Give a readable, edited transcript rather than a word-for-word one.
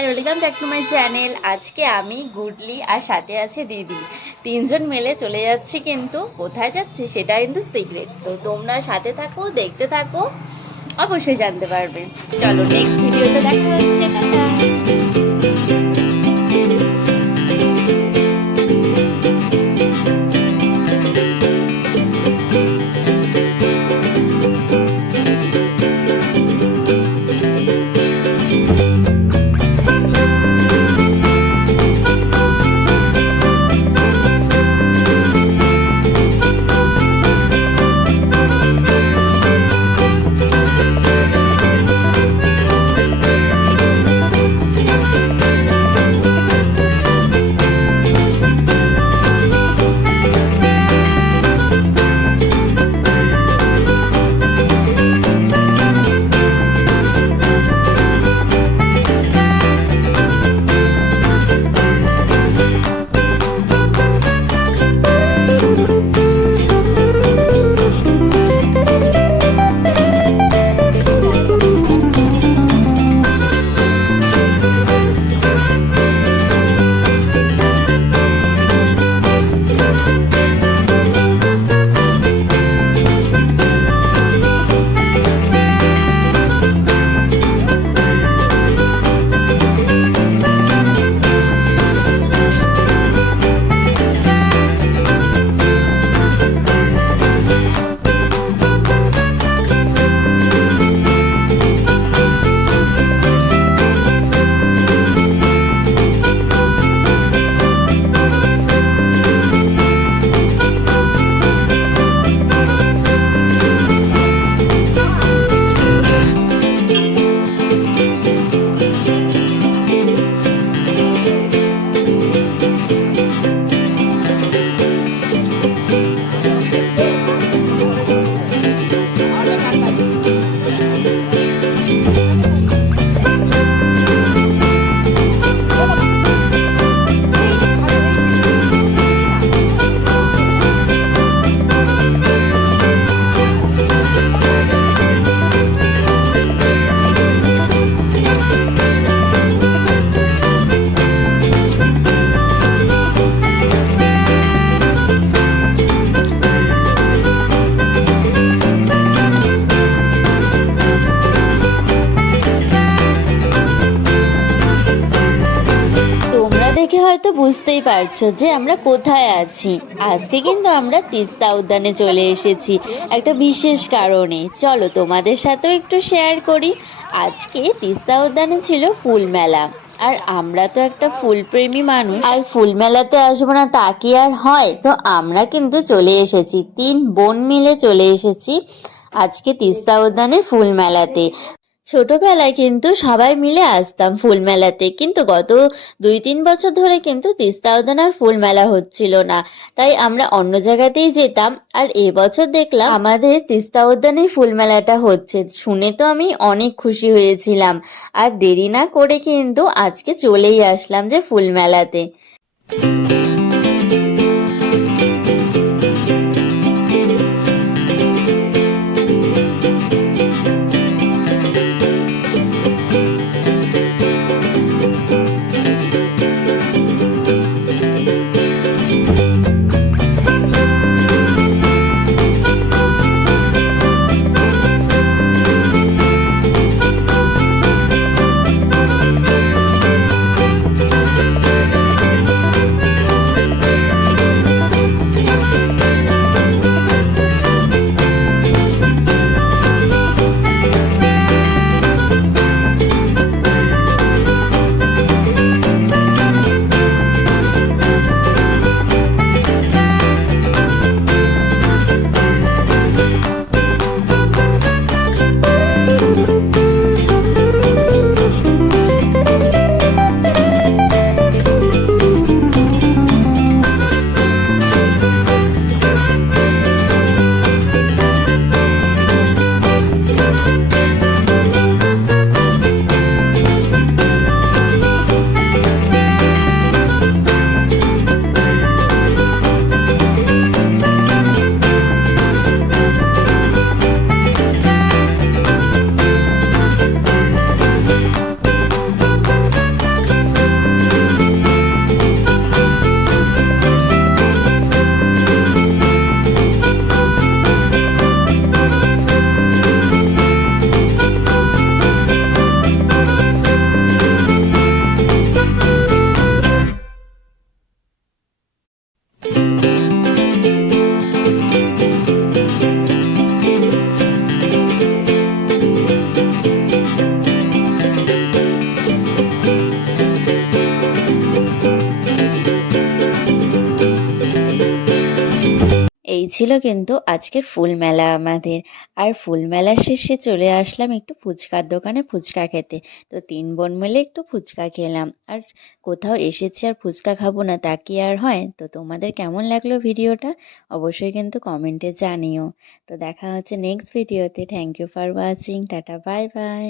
নমস্কার, welcome back to my channel. আজকে আমি গুডলি আর সাথে আছে দিদি, তিনজন মিলে চলে যাচ্ছি। কিন্তু কোথায় যাচ্ছি সেটা কিন্তু সিক্রেট, তো তোমরা সাথে থাকো, দেখতে থাকো, অবশ্যই জানতে পারবে। চলো নেক্সট ভিডিওতে দেখা হচ্ছে। টাটা। দেখে হয়তো বুঝতেই পারছো যে আমরা কোথায় আছি। আজকে কিন্তু আমরা তিস্তা উদ্যানে চলে এসেছি একটা বিশেষ কারণে। চলো তোমাদের সাথেও একটু শেয়ার করি। আজকে তিস্তা উদ্যানে ছিল ফুল মেলা, আর আমরা তো একটা ফুলপ্রেমী মানুষ, আর ফুল মেলাতে আসবো না তা কি আর হয়। তো আমরা কিন্তু চলে এসেছি, 3 বোন মিলে চলে এসেছি আজকে তিস্তা উদ্যানের ফুল মেলাতে। ছোটবেলায় কিন্তু সবাই মিলে আসতাম ফুল মেলাতে, কিন্তু গত 2-3 বছর ধরে কিন্তু তিস্তা উদ্যানে আর ফুল মেলা হচ্ছিল না, তাই আমরা অন্য জায়গাতেই যেতাম। আর এবছর দেখলাম আমাদের তিস্তা উদ্যানে ফুল মেলাটা হচ্ছে, শুনে তো আমি অনেক খুশি হয়েছিলাম। আর দেরি না করে কিন্তু আজকে চলেই আসলাম যে ফুল মেলাতে। ছিল কিন্তু আজকের ফুল মেলা আমাদের। আর ফুল মেলার শেষে চলে আসলাম একটু ফুচকার দোকানে ফুচকা খেতে। তো 3 বোন মিলে একটু ফুচকা খেলাম। আর কোথাও এসেছি আর ফুচকা খাবো না তা কি আর হয়? তো তোমাদের কেমন লাগলো ভিডিওটা অবশ্যই কিন্তু কমেন্টে জানিও। তো দেখা হচ্ছে নেক্সট ভিডিওতে। Thank you for watching. Tata bye by.